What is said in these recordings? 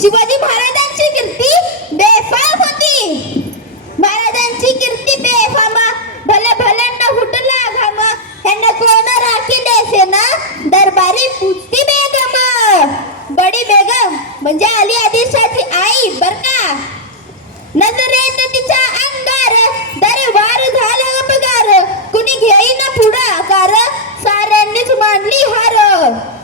शिवाजी महाराजांची कीर्ती बेफाम होती. महाराजांची कीर्ती बेफाम, भले भल्यांना फुटला घाम, ह्यांना कोण राखी देसे ना दरबारी पुसती बेगम. बडी बेगम म्हणजे अली आदिलशाची आई बर का. नजरेत तिच्या अंगार दरबार झाला पगार, कुणी घेईना पुढाकार, साऱ्यांनीच मांडली हार.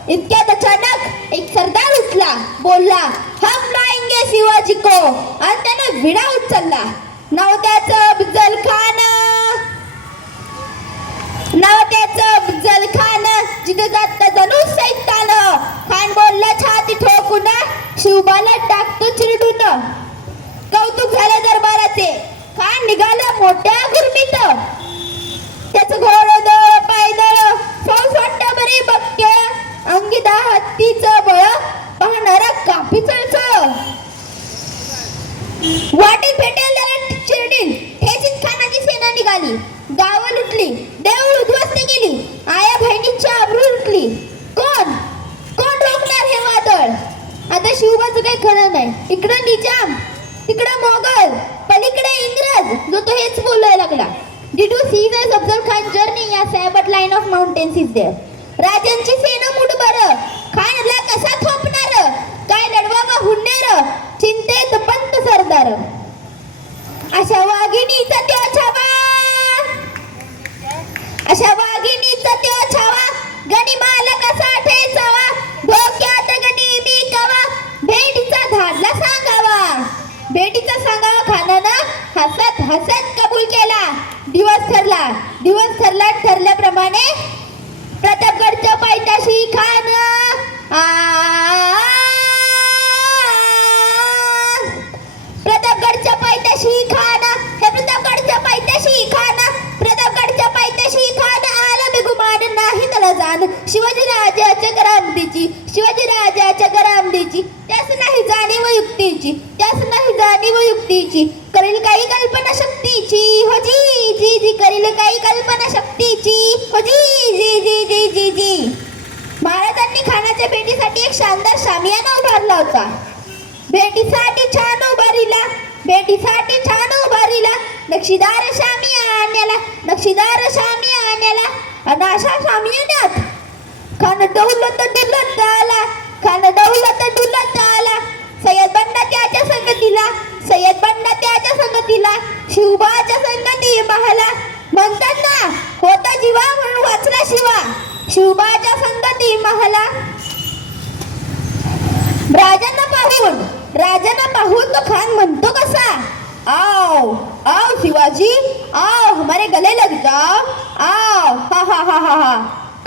इतक्यात अचानक एक सरदार उठला, बोलला हम लाएंगे शिवाजी को, आणि त्याने विडा उचलला. नाव त्याचं अफजल खान. नाव त्याचं अफजल खान. जिथे जात जणू सैतान. खान बोलला छाती ठोकून, शिवबाला टाकतो चिरडून. कौतुक झाले दरबाराचे. खान निघाला मोठ्या गुरमीत. त्याचं घोडदळ पायदळ फौज वाटत बरी बक्य, अंगी 10 हत्तीचं बळ, पाहणारा कापी चळचळ. वाटेत भेटेल त्याला चिरडील, ठेचीत खानाची सेना निघाली. गावं लुटली, देऊळ उद्ध्वस्त केली, आया बहिणीची आबरू लुटली. कोण कोण रोखणार हे वादळ. आता शिवबाचं काही खरं नाही. इकडं निजाम, तिकडं मोगल, पलीकडे इंग्रज, जो तो हेच बोलायला लागला. Did you see the Afzal Khan journey? या सॅबट line of mountains is there. राजांची सेना मुठभर, खानला कसा थोपणार, काय लढवावा हुन्नर, चिंतेत पंत सरदार. अशा वाघिणीचा त्यो छावा, अशा वाघिणीचा त्यो छावा, गणिमाला कसा ठेचावा, धोक्यात गणी मी कवा, भेटीचा धाडला सांगावा. भेटीचा सांगावा खानानं हसत हसत कबूल केला. दिवस ठरला ठरल्याप्रमाणे प्रतापगडच्या पायथ्याशी खान. प्रतापगडच्या पायथ्याशी खान, हे प्रतापगडच्या पायथ्याशी खान, प्रतापगडच्या पायथ्याशी खान. आला बेगुमान नाही त्याला जाण, शिवाजी राजाच्या करामतीची, शिवाजी राजाच्या करामतीची. त्यास नाही जाणीव युक्तीची, त्यास नाही जाणीव युक्तीची. करील काही कल्पना शक्तीची, हो जी जी जी, करील काही कल्पना शक्तीची, हो जी जी जी जी जी जी. महाराजांनी खानाच्या भेटीसाठी एक शानदार शामियाना उभारला होता. भेटीसाठी छान उभारीला, भेटीसाठी छान उभारीला, नक्षीदार शामियान्याला, नक्षीदार शामियान्याला. आणि अशा शामियान्यात खान दौलत डुलत आला, खान दौलत डुलत आला. सय्यद बंडा त्याच्या संगतीला, सय्यद बंडा त्याच्या संगतीला, शिवबाच्या संगती महाला. म्हणतात ना होता जीवा म्हणून वाचला शिवा, शिवबाच्या संगती महाला. राजांना पाहून तो खान म्हणतो कसा, आओ आओ शिवाजी, आओ हमारे गले लग जाओ, आओ. हा हा हा हा हा.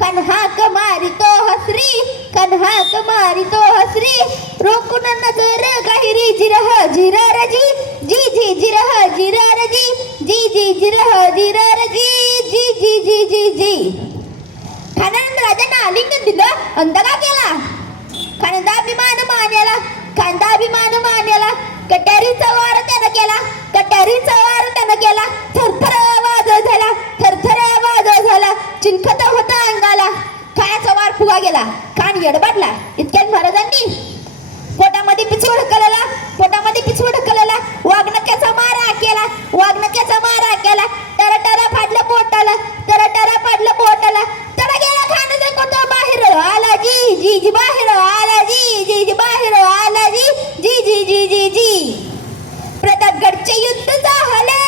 कन्हा कमारी तो हसरी, कन्हा कमारी तो हसरी, रोकून नजर गाहिरी, जिरह जिरह जी जी जी, जिरह जिरह जी जी जी, जिरह जिरह जी जी जी जी जी जी. खानानं राजांना आलिंगन दिलं, अंतका केला. खानदा अभिमान मान्याला, खानदा अभिमान मान्याला. कट्यारीचा वार त्यानं केला, कट्यारीचा वार त्यानं केला. थरथर आवाज झाला, थरथर आवाज झाला, चिलखत होता अंगाला. खानाचा वार फुगा गेला, खान येडबडला. इतक्यात महाराजांनी पोटामध्ये पिछू ढकलला, पोटामध्ये पिछू ढकलला. वाघनक्याचा मारा केला, वाघनक्याचा मारा केला. टरा फाडलं पोटाला, टरा फाडलं पोटाला. तडा गेला खानाचा कोता बाहेर आला, जी जी जी बाहेर आला, जी जी जी बाहेर आला, जी जी जी जी जी जी. प्रतापगडचे युद्ध झाले,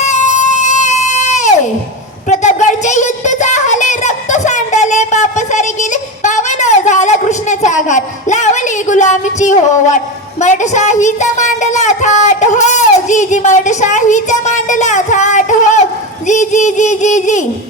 प्रतापगडचे युद्ध झाले, रक्त सांडले, पाप सारे गेले, पावन झाला कृष्णेचा घाट, लावली गुलामीची हो वाट. मराठशाहीचा मांडला थाट, हो जी जी, मराठशाहीचा मांडला थाट, हो जी जी जी जी जी.